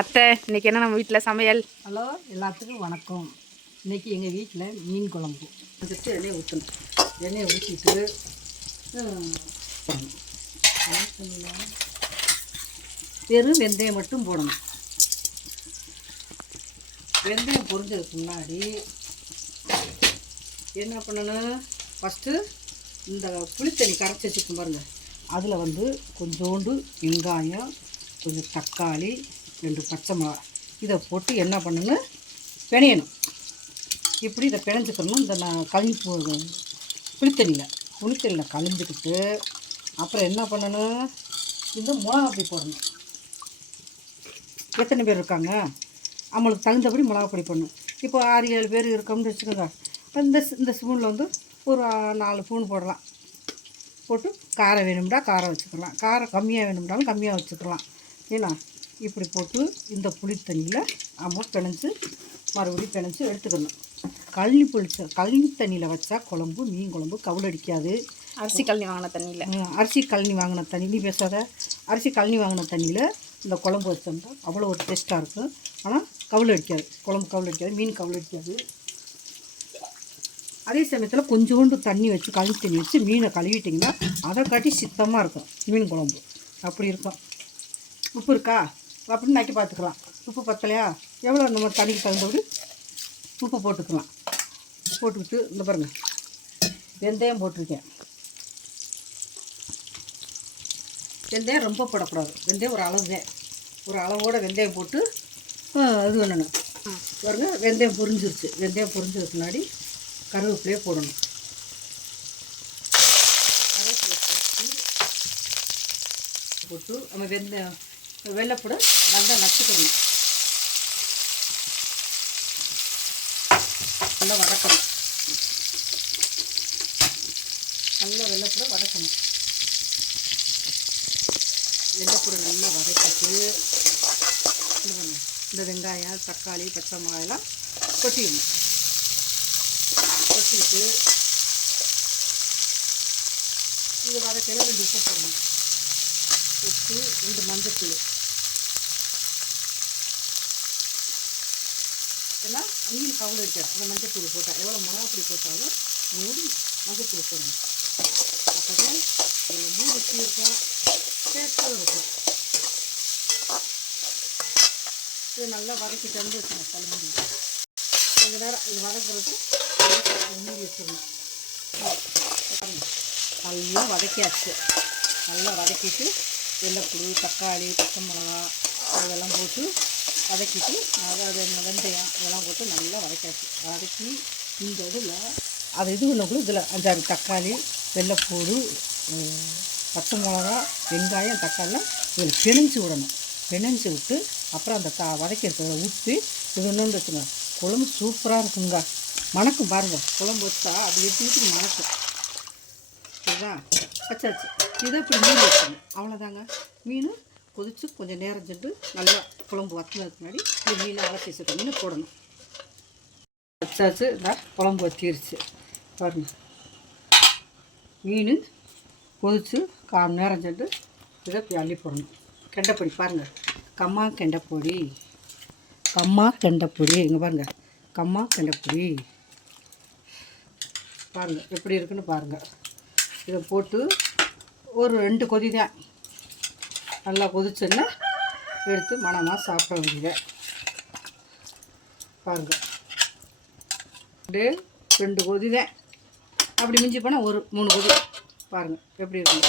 அத்தை இன்னைக்கு என்ன நம்ம வீட்டில் சமையல்? ஹலோ, எல்லாத்துக்கும் வணக்கம். இன்றைக்கி எங்கள் வீட்டில் மீன் குழம்பு. வந்துட்டு எண்ணெயை ஊற்றணும். எண்ணெயை ஊற்றிட்டு வெறும் வெந்தயம் மட்டும் போடணும். வெந்தயம் பொரிஞ்சதுக்கு முன்னாடி என்ன பண்ணணும், ஃபஸ்ட்டு இந்த புளித்தண்ணி கரைச்சி வச்சுருக்கோம் பாருங்கள், அதில் வந்து கொஞ்சோண்டு வெங்காயம், கொஞ்சம் தக்காளி, 2 பச்சை மிளகா இதை போட்டு என்ன பண்ணணும், பிணையணும். இப்படி இதை பிணைஞ்சிக்கணும். இந்த புளித்தண்ணியில் கழிஞ்சிக்கிட்டு அப்புறம் என்ன பண்ணணும், இந்த மிளகா பொடி போடணும். எத்தனை பேர் இருக்காங்க அவங்களுக்கு தகுந்தபடி மிளகா பொடி போடணும். இப்போ 6-7 பேர் இருக்கோம்னு வச்சுக்கோங்க. இந்த ஸ்பூனில் வந்து ஒரு 4 ஸ்பூன் போடலாம். போட்டு காரம் வேணும்னா காரம் வச்சுக்கலாம், காரம் கம்மியாக வேணும்னாலும் கம்மியாக வச்சுக்கலாம். ஏன்னா இப்படி போட்டு இந்த புளி தண்ணியில் பிணைஞ்சு மறுபடியும் பிணைஞ்சு எடுத்துக்கணும். கழனி தண்ணியில் வச்சா குழம்பு, மீன் குழம்பு கவுள் அடிக்காது. அரிசி கழனி வாங்கின தண்ணி நீ பேசாத, அரிசி கழனி வாங்கின தண்ணியில் இந்த குழம்பு வச்சோம்னா அவ்வளோ ஒரு டேஸ்ட்டாக இருக்கும். ஆனால் கவுள் அடிக்காது, குழம்பு கவுள் அடிக்காது, மீன் கவுள் அடிக்காது. அதே சமயத்தில் கொஞ்சோண்டு தண்ணி வச்சு கழனி தண்ணி வச்சு மீனை கழுவிட்டிங்கன்னா அதை காட்டி சித்தமாக இருக்கும் மீன் குழம்பு. அப்படி இருக்கும். உப்பு இருக்கா அப்படின்னு நக்கி பார்த்துக்கலாம். உப்பு பத்தலையா, எவ்வளோ நம்ம தண்ணிக்கு தகுந்தபடி உப்பு போட்டுக்கலாம். போட்டுக்கிட்டு இந்த பாருங்கள், வெந்தயம் போட்டிருக்கேன். வெந்தயம் ரொம்ப போடக்கூடாது, வெந்தயம் ஒரு அளவோடு வெந்தயம் போட்டு இது பண்ணணும். பாருங்க, வெந்தயம் பொரிஞ்சிருச்சு. வெந்தயம் பொரிஞ்சதுக்கு முன்னாடி கருவேப்பிலையே போடணும். கருவேப்பிலை போட்டு நம்ம வெள்ளைப்பூட நல்லா நச்சுக்கணும், நல்லா வதக்கணும். நல்லா வெள்ளைப்பூட வதக்கணும். வெள்ளைப்பூட நல்லா வதக்கிட்டு இந்த வெங்காயம், தக்காளி, பச்சை மிளகாயெல்லாம் கொட்டிடணும். கொட்டிட்டு இது வதக்கையில் 2 உப்பு போடணும். உப்பு, 2 மஞ்சத்தூள். ஏன்னா மீன் கவுள் இருக்காது அந்த மஞ்சத்தூள் போட்டால். எவ்வளோ மிளகாப்பொடி போட்டாலும் 3 மஞ்சத்தூள் போடணும். அப்போ தான் இதில் 3 ருசி இருக்கும், டேஸ்ட்டாக இருக்கும். இது நல்லா வதக்கிட்டு வந்து வச்சுக்கணும். தலைமுடி கொஞ்சம் நேரம் இது வதக்குறது மூடி வச்சிடணும். நல்லா வதக்கியாச்சு. நல்லா வதக்கிட்டு வெள்ளைப்பூடு, தக்காளி, பச்சை மிளகா அதெல்லாம் போட்டு வதக்கிட்டு அது வெந்தயம் இதெல்லாம் போட்டு நல்லா வதக்காச்சு. வதக்கி இந்த இதில் அது இது பண்ணக்குள்ள இதில் 5-6 தக்காளி, வெள்ளைப்பூடு, பச்சை மிளகா, வெங்காயம், தக்காளிலாம் இதில் பிணைஞ்சு விடணும். பிணைஞ்சு விட்டு அப்புறம் அந்த வதக்கிறத ஊற்றி இது ஒன்று வச்சுங்க. குழம்பு சூப்பராக இருக்குங்க. மணக்கும் பாருங்கள், குழம்பு வச்சா அது எப்படி மணக்கும். இதுதான் வச்சாச்சு. இதை இப்படி மீன் வச்சுக்கணும். அவ்வளோதாங்க. மீன் கொதித்து கொஞ்சம் நேரம் சென்று நல்லா குழம்பு வற்றினதுக்கு முன்னாடி இந்த மீனை அலசி வச்சுருக்க மீன் போடணும். வச்சாச்சு. இந்த குழம்பு வற்றிருச்சு பாருங்கள். மீன் கொதித்து 1/4 நேரம் சென்று இதை இப்படி அள்ளி போடணும். கெண்டைப்பொடி பாருங்கள், கம்மா கெண்டைப்பொடி இங்கே பாருங்கள், கம்மா கெண்டைப்பொடி பாருங்கள் எப்படி இருக்குன்னு பாருங்கள். இதை போட்டு ஒரு 2 கொதி தான். நல்லா கொதிச்சுன்னா எடுத்து மணமாக சாப்பிட வேண்டியது. பாருங்கள், 2 கொதி தான். அப்படி மிஞ்சி போனால் ஒரு 3 கொதி. பாருங்கள் எப்படி இருக்குங்க.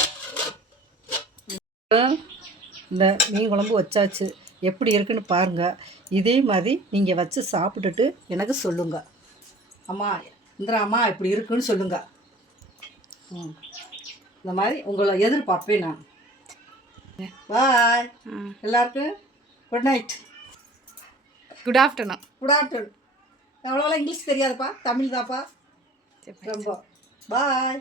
இந்த மீன் குழம்பு வச்சாச்சு. எப்படி இருக்குன்னு பாருங்கள். இதே மாதிரி நீங்கள் வச்சு சாப்பிட்டுட்டு எனக்கு சொல்லுங்கள். அம்மா இந்திராம்மா இப்படி இருக்குன்னு சொல்லுங்கள். இந்த மாதிரி உங்களை எதிர்பார்ப்பேன் நான். பாய் எல்லாருக்கும். Good night, good afternoon. எவ்வளோலாம் இங்கிலீஷ் தெரியாதுப்பா, தமிழ் தான்ப்பா ரொம்ப. பாய்.